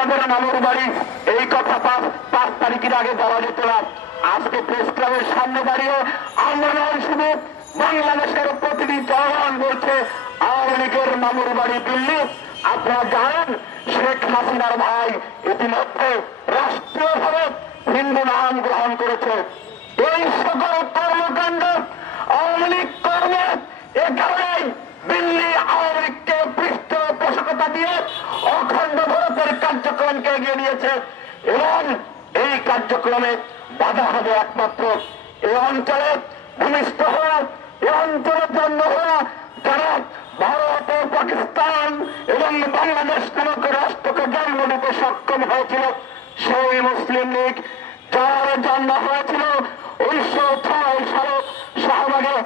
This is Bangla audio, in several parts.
আপনাদের মামুর বাড়ি। এই কথা পাঁচ পাঁচ তারিখের আগে বলা যেত না। আজকে প্রেস ক্লাবের সামনে দাঁড়িয়ে নয় শুধু বাংলাদেশের প্রতিটি জনগণ বলছে, আওয়ামী লীগের মামুর বাড়ি দিল্লি। আপনারা জানেন, শেখ হাসিনার ভাই ইতিমধ্যে রাষ্ট্রীয়ভাবে হিন্দু নাম গ্রহণ করেছে। কার্যক্রমকে এগিয়ে নিয়েছে। এবং এই কার্যক্রমে বাধা হবে একমাত্র। এই অঞ্চলে ভূমিষ্ঠ হওয়া এই অঞ্চলে জন্ম হওয়া যারা ভারত ও পাকিস্তান এবং বাংলাদেশ নামক রাষ্ট্রকে জন্ম দিতে সক্ষম হয়েছিল, সেই মুসলিম লীগ যার জন্ম হয়েছিল উনিশশো ছয় সালে শাহবাগে।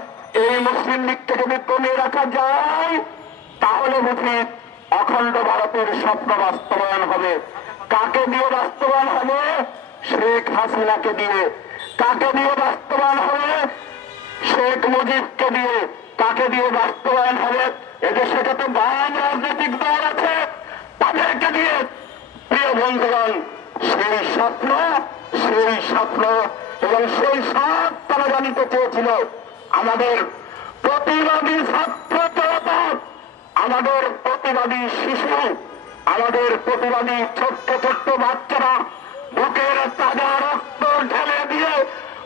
এই মুসলিম লীগকে যদি কমিয়ে রাখা যায়, তাহলে বুঝি অখণ্ড ভারতের স্বপ্ন বাস্তবায়ন হবে। কাকে দিয়ে বাস্তবায়ন হবে? শেখ হাসিনাকে দিয়ে। কাকে দিয়ে বাস্তবায়ন হবে? শেখ মুজিবকে দিয়ে। কাকে দিয়ে বাস্তবায়ন হবে? এদেশে যত বাম রাজনৈতিক দল আছে, তাদেরকে দিয়ে। প্রিয় বন্ধুগণ, সেই স্বপ্ন সেই স্বপ্ন এবং সেই সব তারা জানিতে চেয়েছিল আমাদের প্রতিবাদী ছাত্র জনতা, আমাদের প্রতিবাদী শিশু, আমাদের প্রতিবাদী ছোট্ট ছোট্ট বাচ্চারা বুকের তাজা রক্ত ঢেলে দিয়ে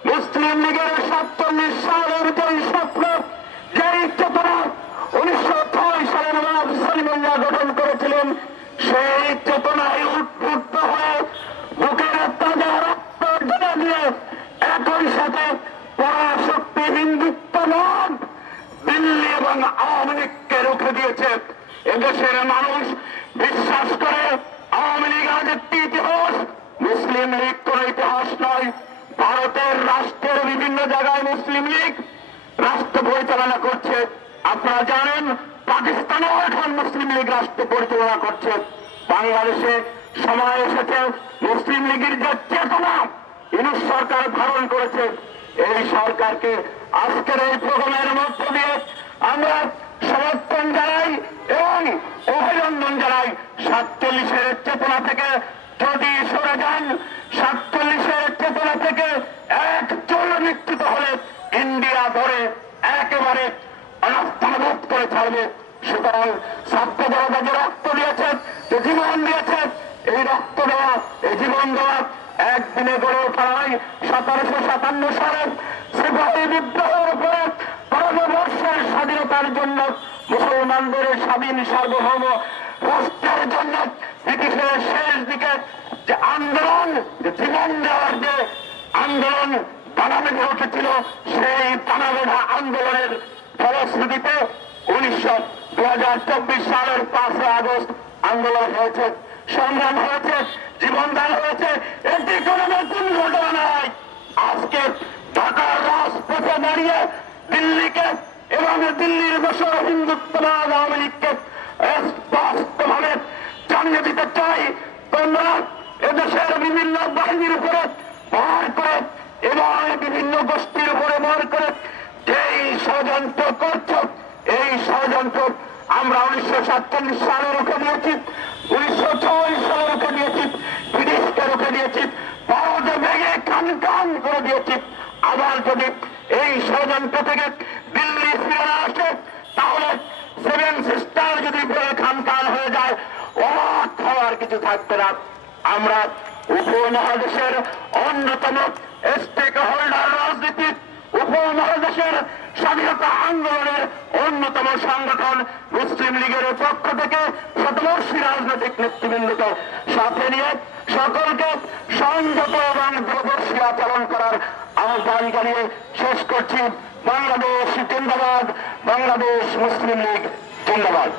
মুসলিম লীগের সাতচল্লিশ সালের যেই স্বপ্ন, যেই চেতনা, উনিশশো ছয় সালে নবাব সলিমুল্লাহ গঠন করেছিলেন, সেই চেতনায় উৎপূর্ত হয়ে বুকের তাজা রক্ত ঢেলে দিয়ে একই সাথে পরাশক্তি হিন্দুত্ব নয় দিল্লি এবং আওয়ামী লীগকে রুখে দিয়েছে। এদেশের মানুষ বিশ্বাস করে আওয়ামী লীগ ইতিহাস। মুসলিম লীগ কোন ইতিহাস নয়। ভারতের রাষ্ট্রের বিভিন্ন জায়গায় মুসলিম লীগ রাষ্ট্র পরিচালনা করছে। আপনারা জানেন, পাকিস্তানেও এখন মুসলিম লীগ রাষ্ট্র পরিচালনা করছে। বাংলাদেশে সময় এসেছে, মুসলিম লীগের যে চেতনা ইনুস সরকার ধারণ করেছে, এই সরকারকে আজকের এই প্রোগ্রামের মধ্য দিয়ে আমরা সমর্থন জানাই। অভিনন্দন জানাই। সাতচল্লিশের চেতনা থেকে যদি সরে যান, সাতচল্লিশের চেতনা থেকে এক চল নিশ্চিত হলে ইন্ডিয়া ধরে একেবারে অনাস্থাবোধ করে ছাড়বে। সুতরাং ছাত্র জনতা যে রক্ত দিয়েছে যে জীবন দিয়েছে এই রক্ত দেওয়া, এই জীবন দেওয়া একদিনে গড়ে ওঠা হয় সতেরোশো সাতান্ন সালে সিপাহী বিদ্রোহের উপরে ভারতবর্ষের স্বাধীনতার জন্য মুসলমানদের স্বাধীন সার্বভৌম রাষ্ট্রের জন্য ব্রিটিশের শেষ দিকে যে আন্দোলন, যে জীবন দেওয়ার যে আন্দোলন বানাবে উঠেছিল, সেই বানাবেধা আন্দোলনের ফলশ্রুতিতে উনিশশো দু হাজার চব্বিশ সালের পাঁচই আগস্ট আন্দোলন হয়েছে, সংগ্রাম হয়েছে, জীবনদান হয়েছে। এটি কোনো নতুন ঘটনা নয়। আজকে ঢাকার রাজপথে দাঁড়িয়ে দিল্লিকে এবং দিল্লির বছর হিন্দুত্ববাদ আওয়ামী লীগকে স্পষ্টভাবে জানিয়ে দিতে চাই, তোমরা এদেশের বিভিন্ন বাহিনীর উপরে ভর করে এবং বিভিন্ন গোষ্ঠীর উপরে ভর করে যেই ষড়যন্ত্র করছ, এই ষড়যন্ত্র আমরা উনিশশো সাতচল্লিশ সালে রুখে দিয়েছি, উনিশশো ছয় সালে রুখে দিয়েছি, ব্রিটিশকে রুখে দিয়েছি, ভারতে ভেঙে খান খান করে দিয়েছি। আবার যদি এই ষড়যন্ত্র থেকে দিল্লি না আসে তাহলে সেভেন সিস্টার যদি ভেঙে খান খান হয়ে যায়, অবাক হওয়ার কিছু থাকবে না। আমরা উপমহাদেশের অন্যতম স্টেক হোল্ডার রাজনীতি উপমহাদেশের স্বাধীনতা আন্দোলনের অন্যতম সংগঠন মুসলিম লীগের পক্ষ থেকে শতবর্ষী রাজনৈতিক নেতৃবৃন্দকে সাথে নিয়ে সকলকে সংযত এবং দূরদর্শী আচরণ করার আহ্বান জানিয়ে শেষ করছি। বাংলাদেশ জিন্দাবাদ। বাংলাদেশ মুসলিম লীগ জিন্দাবাদ।